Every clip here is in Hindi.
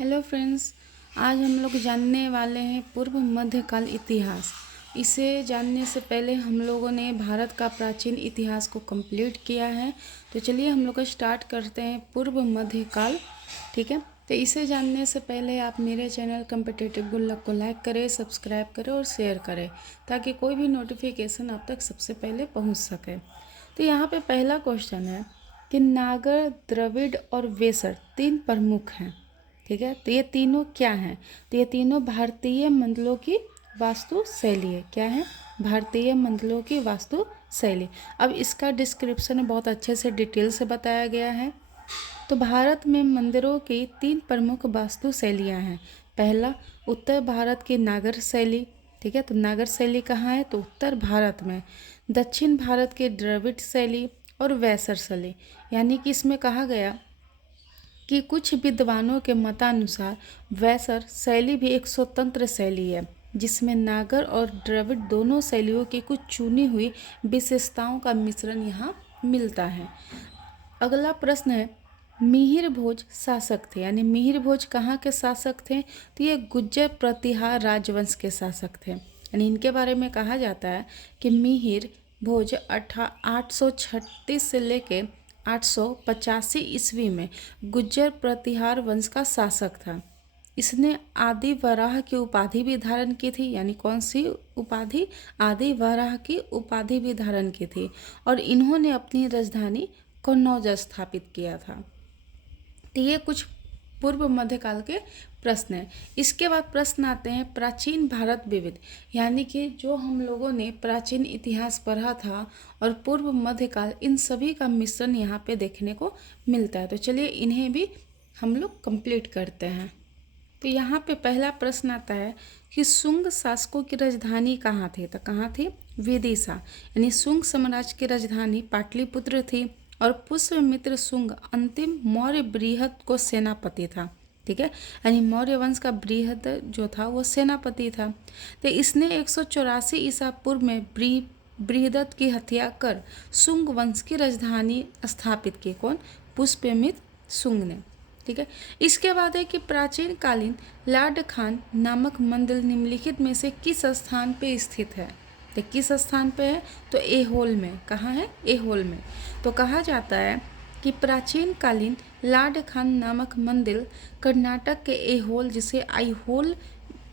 हेलो फ्रेंड्स, आज हम लोग जानने वाले हैं पूर्व मध्यकाल इतिहास। इसे जानने से पहले हम लोगों ने भारत का प्राचीन इतिहास को कंप्लीट किया है। तो चलिए हम लोग स्टार्ट करते हैं पूर्व मध्यकाल। ठीक है, तो इसे जानने से पहले आप मेरे चैनल कॉम्पिटिटिव गुल्लक को लाइक करें, सब्सक्राइब करें और शेयर करें ताकि कोई भी नोटिफिकेशन आप तक सबसे पहले पहुंच सके। तो यहाँ पे पहला क्वेश्चन है कि नागर, द्रविड़ और वेसर तीन प्रमुख हैं। ठीक है, तो ये तीनों क्या हैं? तो ये तीनों भारतीय मंडलों की वास्तु शैली है। क्या है? भारतीय मंडलों की वास्तु शैली। अब इसका डिस्क्रिप्शन बहुत अच्छे से डिटेल से बताया गया है। तो भारत में मंदिरों की तीन प्रमुख वास्तु शैलियाँ हैं। पहला, उत्तर भारत की नागर शैली। ठीक है, तो नागर शैली कहाँ है? तो उत्तर भारत में। दक्षिण भारत की द्रविड़ शैली और वैसर शैली। यानी कि इसमें कहा गया कि कुछ विद्वानों के मतानुसार वैसर शैली भी एक स्वतंत्र शैली है जिसमें नागर और द्रविड़ दोनों शैलियों की कुछ चुनी हुई विशेषताओं का मिश्रण यहाँ मिलता है। अगला प्रश्न है, मिहिर भोज शासक थे, यानी मिहिर भोज कहाँ के शासक थे? तो ये गुज्जर प्रतिहार राजवंश के शासक थे। यानी इनके बारे में कहा जाता है कि मिहिर भोज 836 से लेके 885 ईस्वी में गुज्जर प्रतिहार वंश का शासक था। इसने आदि वराह की उपाधि भी धारण की थी। यानी कौन सी उपाधि? आदि वराह की उपाधि भी धारण की थी। और इन्होंने अपनी राजधानी कन्नौज स्थापित किया था। तो ये कुछ पूर्व मध्यकाल के प्रश्न हैं। इसके बाद प्रश्न आते हैं प्राचीन भारत विविध, यानी कि जो हम लोगों ने प्राचीन इतिहास पढ़ा था और पूर्व मध्यकाल, इन सभी का मिश्रण यहाँ पे देखने को मिलता है। तो चलिए इन्हें भी हम लोग कंप्लीट करते हैं। तो यहाँ पे पहला प्रश्न आता है कि शुंग शासकों की राजधानी कहाँ थी? तो कहाँ थी? विदिशा। यानी शुंग साम्राज्य की राजधानी पाटलिपुत्र थी और पुष्यमित्र शुंग अंतिम मौर्य बृहद को सेनापति था। ठीक है, यानी मौर्य वंश का बृहद जो था वो सेनापति था। तो इसने 184 ईसा पूर्व में बृहदत्त की हत्या कर शुंग वंश की राजधानी स्थापित की। कौन? पुष्यमित्र शुंग ने। ठीक है, इसके बाद है कि प्राचीन कालीन लाड खान नामक मंदिर निम्नलिखित में से किस स्थान पे स्थित है? तो किस स्थान पे है? तो एहोल में। कहाँ है? एहोल में। तो कहा जाता है कि प्राचीन कालीन लाड खान नामक मंदिर कर्नाटक के एहोल, जिसे आईहोल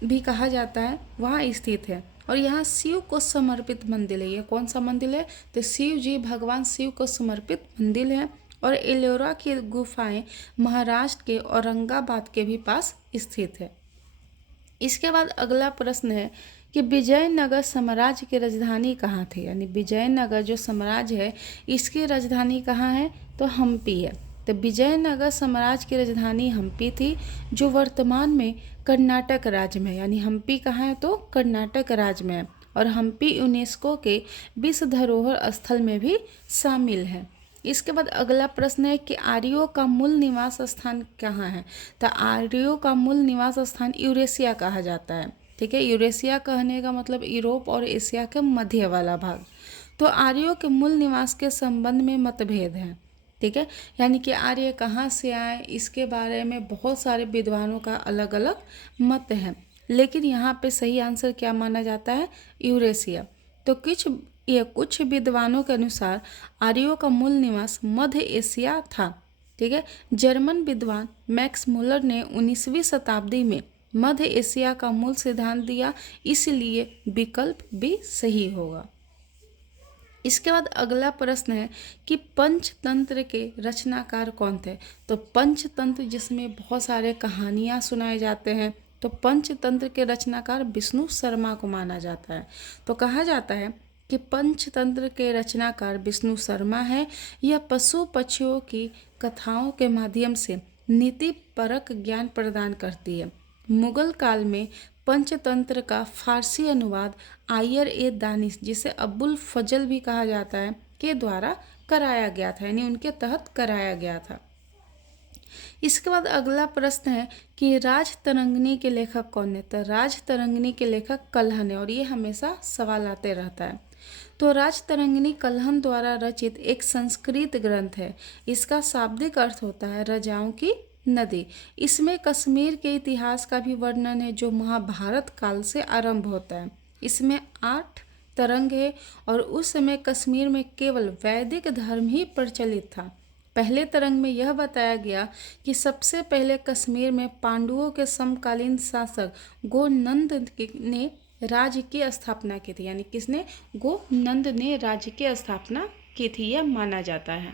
भी कहा जाता है, वहाँ स्थित है। और यहाँ शिव को समर्पित मंदिर है। ये कौन सा मंदिर है? तो शिव जी, भगवान शिव को समर्पित मंदिर है। और एलोरा की गुफाएं महाराष्ट्र के औरंगाबाद के भी पास स्थित है। इसके बाद अगला प्रश्न है कि विजयनगर साम्राज्य की राजधानी कहाँ थी? यानी विजयनगर जो साम्राज्य है इसकी राजधानी कहाँ है? तो हम्पी है। तो विजयनगर साम्राज्य की राजधानी हम्पी थी जो वर्तमान में कर्नाटक राज्य में है। यानी हम्पी कहाँ है? तो कर्नाटक राज्य में है। और हम्पी यूनेस्को के विश्व धरोहर स्थल में भी शामिल है। इसके बाद अगला प्रश्न है कि आर्यों का मूल निवास स्थान कहाँ है? तो आर्यों का मूल निवास स्थान यूरेशिया कहा जाता है। ठीक है, यूरेशिया कहने का मतलब यूरोप और एशिया के मध्य वाला भाग। तो आर्यों के मूल निवास के संबंध में मतभेद है। ठीक है, यानी कि आर्य कहाँ से आए, इसके बारे में बहुत सारे विद्वानों का अलग अलग मत है, लेकिन यहाँ पे सही आंसर क्या माना जाता है? यूरेशिया। तो कुछ विद्वानों के अनुसार आर्यों का मूल निवास मध्य एशिया था। ठीक है, जर्मन विद्वान मैक्स मुलर ने 19वीं शताब्दी में मध्य एशिया का मूल सिद्धांत दिया, इसलिए विकल्प भी सही होगा। इसके बाद अगला प्रश्न है कि पंचतंत्र के रचनाकार कौन थे? तो पंचतंत्र जिसमें बहुत सारे कहानियाँ सुनाए जाते हैं, तो पंचतंत्र के रचनाकार विष्णु शर्मा को माना जाता है। तो कहा जाता है कि पंचतंत्र के रचनाकार विष्णु शर्मा है। यह पशु पक्षियों की कथाओं के माध्यम से नीति परक ज्ञान प्रदान करती है। मुगल काल में पंचतंत्र का फारसी अनुवाद आयर ए दानिश, जिसे अबुल फजल भी कहा जाता है, के द्वारा कराया गया था। यानी उनके तहत कराया गया था। इसके बाद अगला प्रश्न है कि राजतरंगिणी के लेखक कौन है? तो राजतरंगिणी के लेखक कल्हण है, और ये हमेशा सवाल आते रहता है। तो राजतरंगिणी कल्हण द्वारा रचित एक संस्कृत ग्रंथ है। इसका शाब्दिक अर्थ होता है रजाओं की नदी। इसमें कश्मीर के इतिहास का भी वर्णन है जो महाभारत काल से आरंभ होता है। इसमें 8 तरंग है और उस समय कश्मीर में केवल वैदिक धर्म ही प्रचलित था। पहले तरंग में यह बताया गया कि सबसे पहले कश्मीर में पांडवों के समकालीन शासक गोनंद ने राज्य की स्थापना की थी। यानी किसने? गोनंद ने राज्य की स्थापना की थी, यह माना जाता है।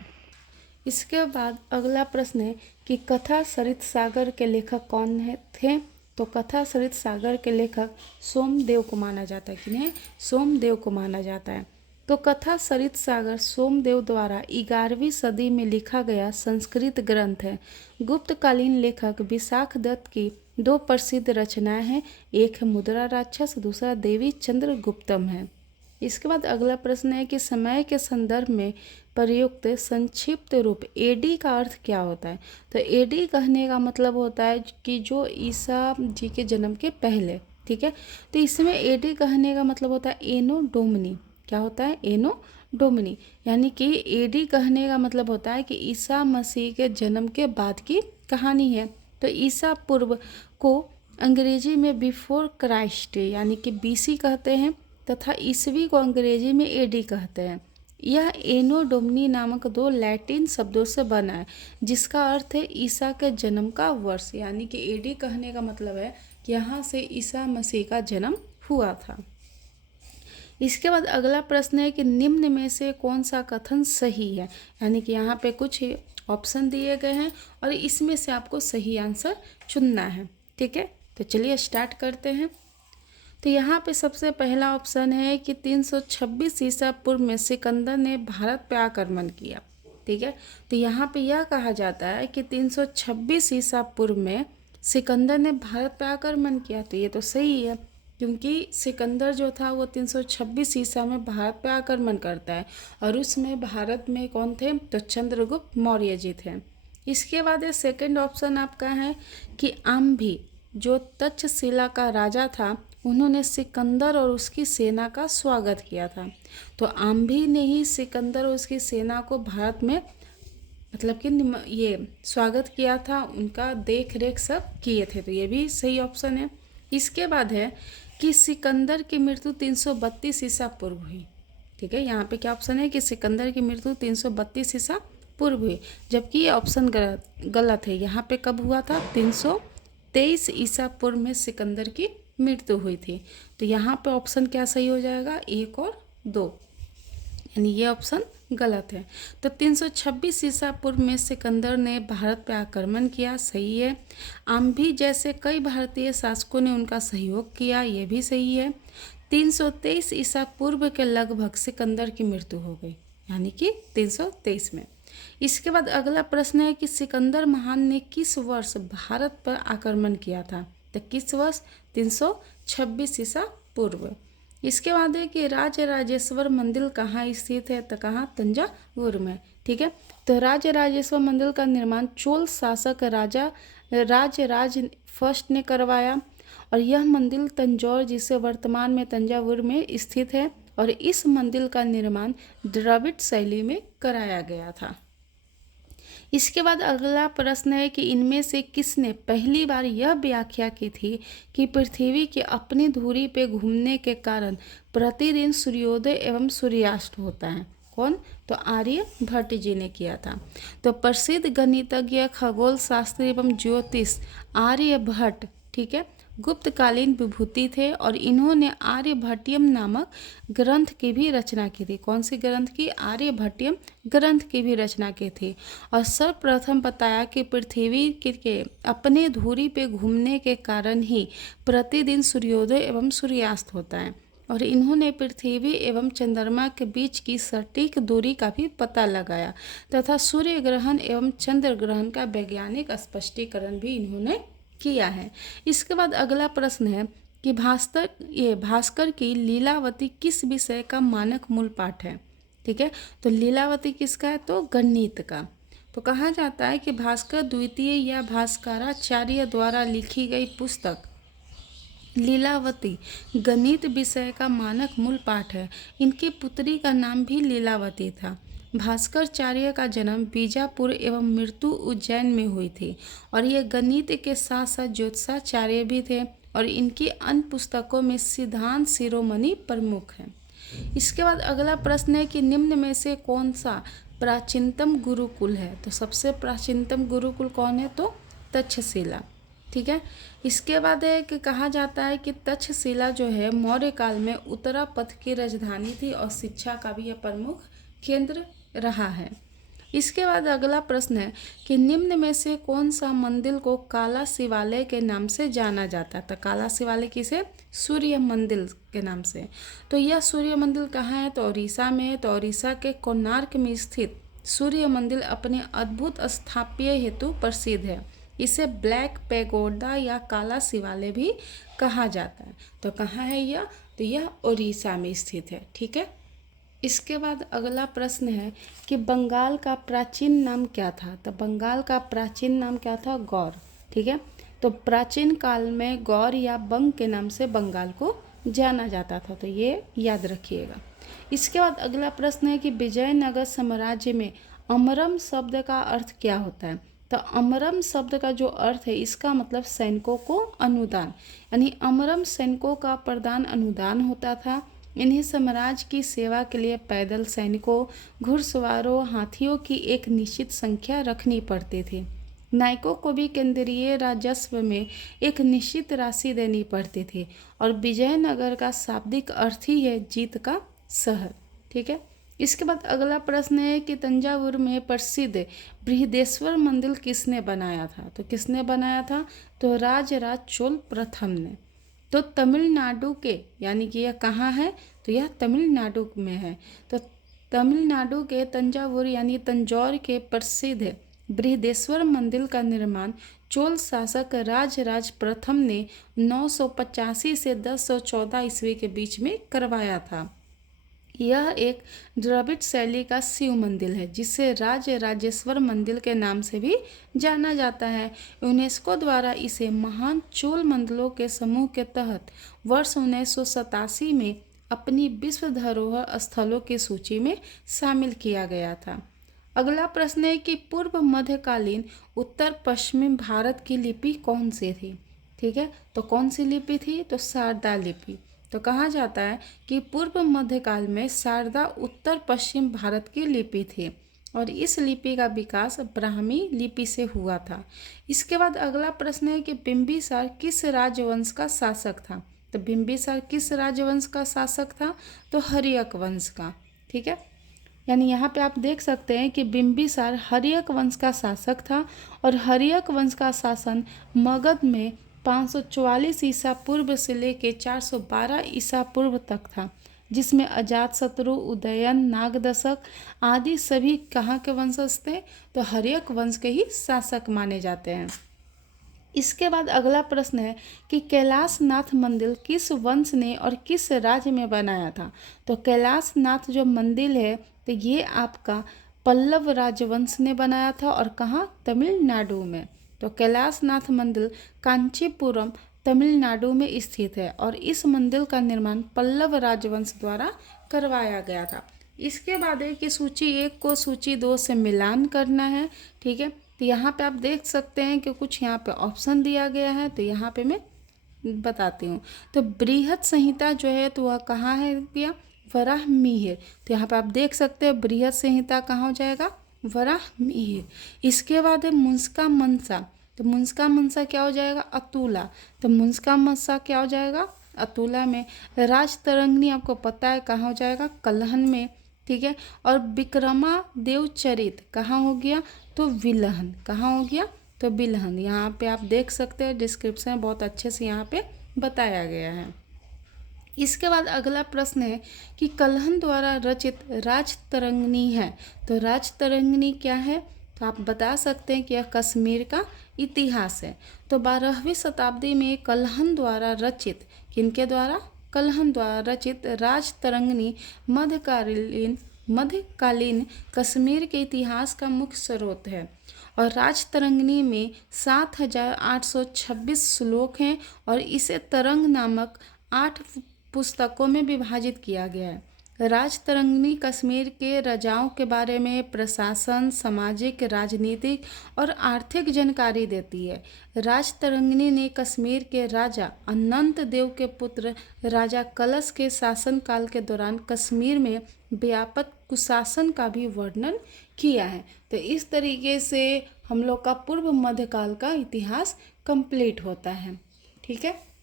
इसके बाद अगला प्रश्न है कि कथा सरित सागर के लेखक कौन थे? तो कथा सरित सागर के लेखक सोमदेव को माना जाता है। किन्हें? सोमदेव को माना जाता है। तो कथा सरित सागर सोमदेव द्वारा 11वीं सदी में लिखा गया संस्कृत ग्रंथ है। गुप्तकालीन लेखक विशाख दत्त की 2 प्रसिद्ध रचनाएं हैं, एक है मुद्रा राक्षस, दूसरा देवी चंद्रगुप्तम है। इसके बाद अगला प्रश्न है कि समय के संदर्भ में प्रयुक्त संक्षिप्त रूप एडी का अर्थ क्या होता है? तो एडी कहने का मतलब होता है कि जो ईसा जी के जन्म के पहले, ठीक है। तो इसमें एडी कहने का मतलब होता है एनो डोमिनी। क्या होता है? एनो डोमिनी। यानी कि एडी कहने का मतलब होता है कि ईसा मसीह के जन्म के बाद की कहानी है। तो ईसा पूर्व को अंग्रेजी में बिफोर क्राइस्ट यानी कि बीसी कहते हैं तथा ईसवी को अंग्रेजी में एडी कहते हैं। यह एनो डोमिनी नामक 2 लैटिन शब्दों से बना है जिसका अर्थ है ईसा के जन्म का वर्ष। यानी कि एडी कहने का मतलब है कि यहाँ से ईसा मसीह का जन्म हुआ था। इसके बाद अगला प्रश्न है कि निम्न में से कौन सा कथन सही है? यानी कि यहाँ पे कुछ ऑप्शन दिए गए हैं और इसमें से आपको सही आंसर चुनना है, ठीक है। तो चलिए स्टार्ट करते हैं। तो यहाँ पे सबसे पहला ऑप्शन है कि 326 ईसा पूर्व में सिकंदर ने भारत पर आक्रमण किया, ठीक है। तो यहाँ पे यह कहा जाता है कि 326 ईसा पूर्व में सिकंदर ने भारत पर आक्रमण किया। तो ये तो सही है क्योंकि सिकंदर जो था वो 326 ईसा में भारत पर आक्रमण करता है और उसमें भारत में कौन थे? तो चंद्रगुप्त मौर्य जी थे। इसके बाद सेकंड ऑप्शन आपका है कि आम्भी जो तक्षशिला का राजा था उन्होंने सिकंदर और उसकी सेना का स्वागत किया था। तो आम्भी ने ही सिकंदर और उसकी सेना को भारत में मतलब कि ये स्वागत किया था, उनका देख रेख सब किए थे। तो ये भी सही ऑप्शन है। इसके बाद है कि सिकंदर की मृत्यु 332 ईसा पूर्व हुई, ठीक है। यहाँ पे क्या ऑप्शन है कि सिकंदर की मृत्यु 332 ईसा पूर्व हुई, जबकि ये ऑप्शन गलत है। यहाँ पे कब हुआ था? 323 ईसा पूर्व में सिकंदर की मृत्यु हुई थी। तो यहाँ पे ऑप्शन क्या सही हो जाएगा? 1 और 2, यानी ये ऑप्शन गलत है। तो 326 ईसा पूर्व में सिकंदर ने भारत पर आक्रमण किया, सही है। आम्भी जैसे कई भारतीय शासकों ने उनका सहयोग किया, ये भी सही है। 323 ईसा पूर्व के लगभग सिकंदर की मृत्यु हो गई, यानी कि 323 में। इसके बाद अगला प्रश्न है कि सिकंदर महान ने किस वर्ष भारत पर आक्रमण किया था? तो किस वर्ष? 326 ईसा पूर्व। इसके बाद है कि राजराजेश्वर मंदिर कहाँ स्थित है? तो कहाँ? तंजावुर में, ठीक है। तो राजराजेश्वर मंदिर का निर्माण चोल शासक राजराज फर्स्ट ने करवाया और यह मंदिर तंजौर जिसे वर्तमान में तंजावुर में स्थित है और इस मंदिर का निर्माण द्रविड़ शैली में कराया गया था। इसके बाद अगला प्रश्न है कि इनमें से किसने पहली बार यह व्याख्या की थी कि पृथ्वी के अपनी धुरी पे घूमने के कारण प्रतिदिन सूर्योदय एवं सूर्यास्त होता है? कौन? तो आर्यभट्ट जी ने किया था। तो प्रसिद्ध गणितज्ञ, खगोल शास्त्री एवं ज्योतिष आर्यभट्ट, ठीक है, गुप्तकालीन विभूति थे और इन्होंने आर्यभट्टियम नामक ग्रंथ की भी रचना की थी। कौन सी ग्रंथ की? आर्यभट्टियम ग्रंथ की भी रचना की थी और सर्वप्रथम बताया कि पृथ्वी के अपने धुरी पे घूमने के कारण ही प्रतिदिन सूर्योदय एवं सूर्यास्त होता है और इन्होंने पृथ्वी एवं चंद्रमा के बीच की सटीक दूरी का भी पता लगाया तथा सूर्य ग्रहण एवं चंद्र ग्रहण का वैज्ञानिक स्पष्टीकरण भी इन्होंने किया है। इसके बाद अगला प्रश्न है कि भास्कर की लीलावती किस विषय का मानक मूल पाठ है? ठीक है, तो लीलावती किसका है? तो गणित का। तो कहा जाता है कि भास्कर द्वितीय या भास्कराचार्य द्वारा लिखी गई पुस्तक लीलावती गणित विषय का मानक मूल पाठ है। इनकी पुत्री का नाम भी लीलावती था। भास्कराचार्य का जन्म बीजापुर एवं मृत्यु उज्जैन में हुई थी और ये गणित के साथ साथ ज्योतिषाचार्य भी थे और इनकी अन्य पुस्तकों में सिद्धांत शिरोमणि प्रमुख है। इसके बाद अगला प्रश्न है कि निम्न में से कौन सा प्राचीनतम गुरुकुल है। तो सबसे प्राचीनतम गुरुकुल कौन है, तो तक्षशिला। ठीक है। इसके बाद है कि कहा जाता है कि तक्षशिला जो है मौर्य काल में उत्तरापथ की राजधानी थी और शिक्षा का भी यह प्रमुख केंद्र रहा है। इसके बाद अगला प्रश्न है कि निम्न में से कौन सा मंदिर को काला शिवालय के नाम से जाना जाता है। तो काला शिवालय किसे, सूर्य मंदिर के नाम से। तो यह सूर्य मंदिर कहाँ है, तो उड़ीसा में है। तो उड़ीसा के कोणार्क में स्थित सूर्य मंदिर अपने अद्भुत स्थापत्य हेतु प्रसिद्ध है। इसे ब्लैक पैगोडा या काला शिवालय भी कहा जाता है। तो कहाँ है यह, तो यह उड़ीसा में स्थित है। ठीक है। इसके बाद अगला प्रश्न है कि बंगाल का प्राचीन नाम क्या था। तो बंगाल का प्राचीन नाम क्या था, गौर। ठीक है। तो प्राचीन काल में गौर या बंग के नाम से बंगाल को जाना जाता था। तो ये याद रखिएगा। इसके बाद अगला प्रश्न है कि विजयनगर साम्राज्य में अमरम शब्द का अर्थ क्या होता है। तो अमरम शब्द का जो अर्थ है, इसका मतलब सैनिकों को अनुदान, यानी अमरम सैनिकों का प्रदान अनुदान होता था। इन्हें साम्राज्य की सेवा के लिए पैदल सैनिकों, घुड़सवारों, हाथियों की एक निश्चित संख्या रखनी पड़ती थी। नायकों को भी केंद्रीय राजस्व में एक निश्चित राशि देनी पड़ती थी और विजयनगर का शाब्दिक अर्थ ही है जीत का शहर। ठीक है। इसके बाद अगला प्रश्न है कि तंजावुर में प्रसिद्ध बृहदेश्वर मंदिर किसने बनाया था। तो किसने बनाया था, तो राजराज चोल प्रथम ने। तो तमिलनाडु के, यानी कि यह कहाँ है, तो यह तमिलनाडु में है। तो तमिलनाडु के तंजावुर यानी तंजौर के प्रसिद्ध बृहदेश्वर मंदिर का निर्माण चोल शासक राजराज प्रथम ने 985 से 1014 ईस्वी के बीच में करवाया था। यह एक द्रविड़ शैली का शिव मंदिर है जिसे राजराजेश्वर मंदिर के नाम से भी जाना जाता है। यूनेस्को द्वारा इसे महान चोल मंदिरों के समूह के तहत वर्ष 1987 में अपनी विश्व धरोहर स्थलों की सूची में शामिल किया गया था। अगला प्रश्न है कि पूर्व मध्यकालीन उत्तर पश्चिमी भारत की लिपि कौन सी थी। ठीक है। तो कौन सी लिपि थी, तो शारदा लिपि। तो कहा जाता है कि पूर्व मध्यकाल में शारदा उत्तर पश्चिम भारत की लिपि थी और इस लिपि का विकास ब्राह्मी लिपि से हुआ था। इसके बाद अगला प्रश्न है कि बिंबिसार किस राजवंश का शासक था। तो बिंबिसार किस राजवंश का शासक था, तो हर्यक वंश का। ठीक है। यानी यहाँ पे आप देख सकते हैं कि बिंबिसार हर्यक वंश का शासक था और हर्यक वंश का शासन मगध में 544 ईसा पूर्व से लेकर 412 ईसा पूर्व तक था, जिसमें अजातशत्रु, उदयन, नागदशक आदि सभी कहाँ के वंशज थे, तो हर्यक वंश के ही शासक माने जाते हैं। इसके बाद अगला प्रश्न है कि कैलाशनाथ मंदिर किस वंश ने और किस राज्य में बनाया था। तो कैलाशनाथ जो मंदिर है तो ये आपका पल्लव राजवंश ने बनाया था और कहाँ, तमिलनाडु में। तो कैलाशनाथ मंदिर कांचीपुरम तमिलनाडु में स्थित है और इस मंदिर का निर्माण पल्लव राजवंश द्वारा करवाया गया था। इसके बाद है कि सूची 1 को सूची 2 से मिलान करना है। ठीक है। तो यहाँ पे आप देख सकते हैं कि कुछ यहाँ पे ऑप्शन दिया गया है, तो यहाँ पे मैं बताती हूँ। तो बृहत संहिता जो है तो वह कहाँ है भैया, वराहमिहिर। तो यहाँ पे आप देख सकते हैं बृहत संहिता कहाँ हो जाएगा, वराहमिहिर। इसके बाद है मुंस्का मनसा। तो मुंस्का मनसा क्या हो जाएगा, अतुला। तो मुंस्का मनसा क्या हो जाएगा, अतुला में। राजतरंगिणी आपको पता है कहाँ हो जाएगा, कलहन में। ठीक है। और विक्रमादेव चरित कहाँ हो गया, तो विलहन। कहाँ हो गया, तो विलहन। यहाँ पे आप देख सकते हैं डिस्क्रिप्शन बहुत अच्छे से यहाँ पे बताया गया है। इसके बाद अगला प्रश्न है कि कलहन द्वारा रचित राजतरंगिणी है। तो राजतरंगिणी क्या है, तो आप बता सकते हैं कि यह कश्मीर का इतिहास है। तो 12वीं शताब्दी में कलहन द्वारा रचित, किनके द्वारा, कलहन द्वारा रचित राजतरंगिणी मध्यकालीन कश्मीर के इतिहास का मुख्य स्रोत है और राजतरंगिणी में 7826 श्लोक हैं और इसे तरंग नामक 8 पुस्तकों में विभाजित किया गया है। राजतरंगिणी कश्मीर के राजाओं के बारे में प्रशासन, सामाजिक, राजनीतिक और आर्थिक जानकारी देती है। राजतरंगिणी ने कश्मीर के राजा अनंत देव के पुत्र राजा कलश के शासनकाल के दौरान कश्मीर में व्यापक कुशासन का भी वर्णन किया है। तो इस तरीके से हम लोग का पूर्व मध्यकाल का इतिहास कंप्लीट होता है। ठीक है।